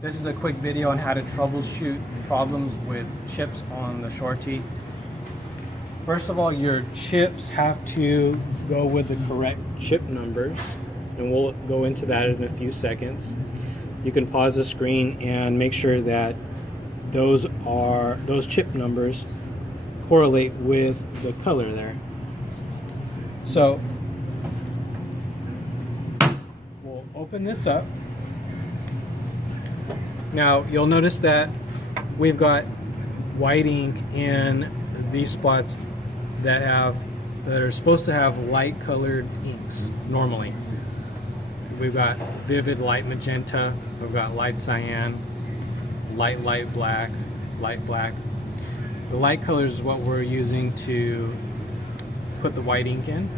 This is a quick video on how to troubleshoot problems with chips on the Shortee. First of all, your chips have to go with the correct chip numbers, and we'll go into that in a few seconds. You can pause the screen and make sure that those chip numbers correlate with the color there. So we'll open this up. Now you'll notice that we've got white ink in these spots that are supposed to have light colored inks normally. We've got vivid light magenta, we've got light cyan, light black, light black. The light colors is what we're using to put the white ink in.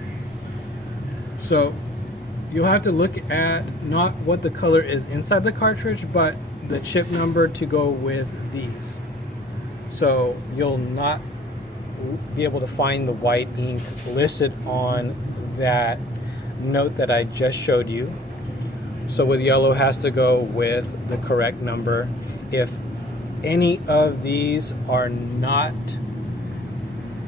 So you'll have to look at not what the color is inside the cartridge, but the chip number to go with these. So you'll not be able to find the white ink listed on that note that I just showed you. So with yellow has to go with the correct number. If any of these are not,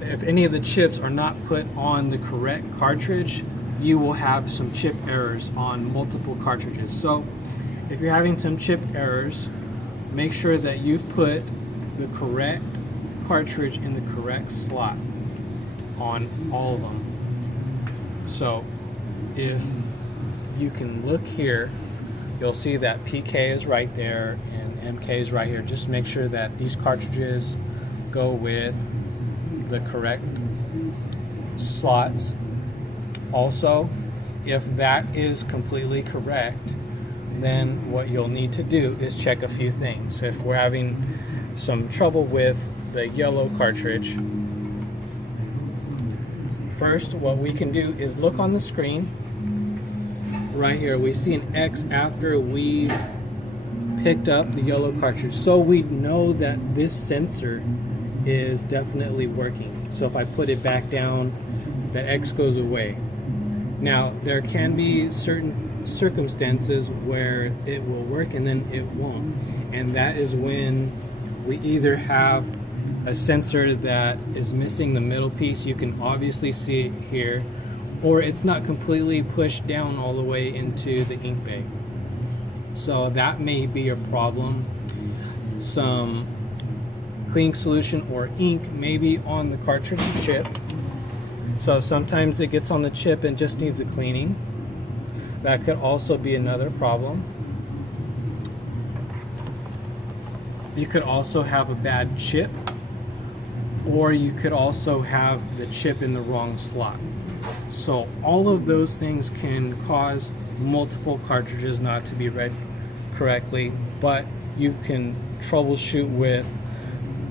if any of the chips are not put on the correct cartridge, you will have some chip errors on multiple cartridges. So if you're having some chip errors, make sure that you've put the correct cartridge in the correct slot on all of them. So if you can look here, you'll see that PK is right there and MK is right here. Just make sure that these cartridges go with the correct slots. Also, if that is completely correct, then what you'll need to do is check a few things. If we're having some trouble with the yellow cartridge, first what we can do is look on the screen. Right here we see an X after we picked up the yellow cartridge, so we know that this sensor is definitely working. So if I put it back down, the X goes away. Now there can be certain circumstances where it will work and then it won't, and that is when we either have a sensor that is missing the middle piece, you can obviously see it here, or it's not completely pushed down all the way into the ink bay. So that may be a problem. Some cleaning solution or ink may be on the cartridge chip, so sometimes it gets on the chip and just needs a cleaning. That could also be another problem. You could also have a bad chip, or you could also have the chip in the wrong slot. So all of those things can cause multiple cartridges not to be read correctly, but you can troubleshoot with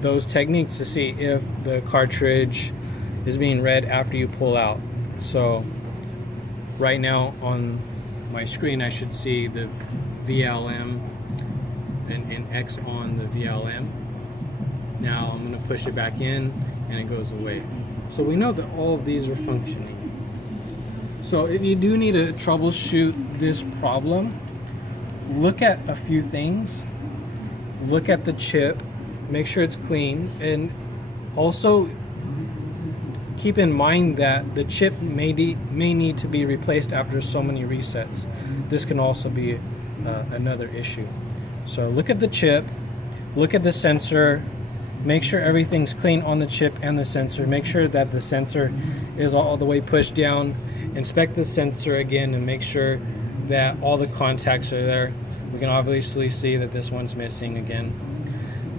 those techniques to see if the cartridge is being read after you pull out. So right now on my screen I should see the VLM and an X on the VLM. Now I'm going to push it back in and it goes away. So we know that all of these are functioning. So if you do need to troubleshoot this problem, look at a few things. Look at the chip, make sure it's clean, and also keep in mind that the chip may need to be replaced after so many resets. This can also be another issue. So look at the chip, look at the sensor, make sure everything's clean on the chip and the sensor. Make sure that the sensor is all the way pushed down. Inspect the sensor again and make sure that all the contacts are there. We can obviously see that this one's missing again.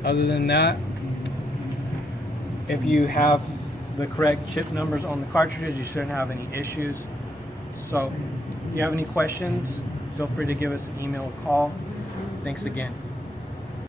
Other than that, if you have the correct chip numbers on the cartridges, you shouldn't have any issues. So if you have any questions, feel free to give us an email or call. Thanks again.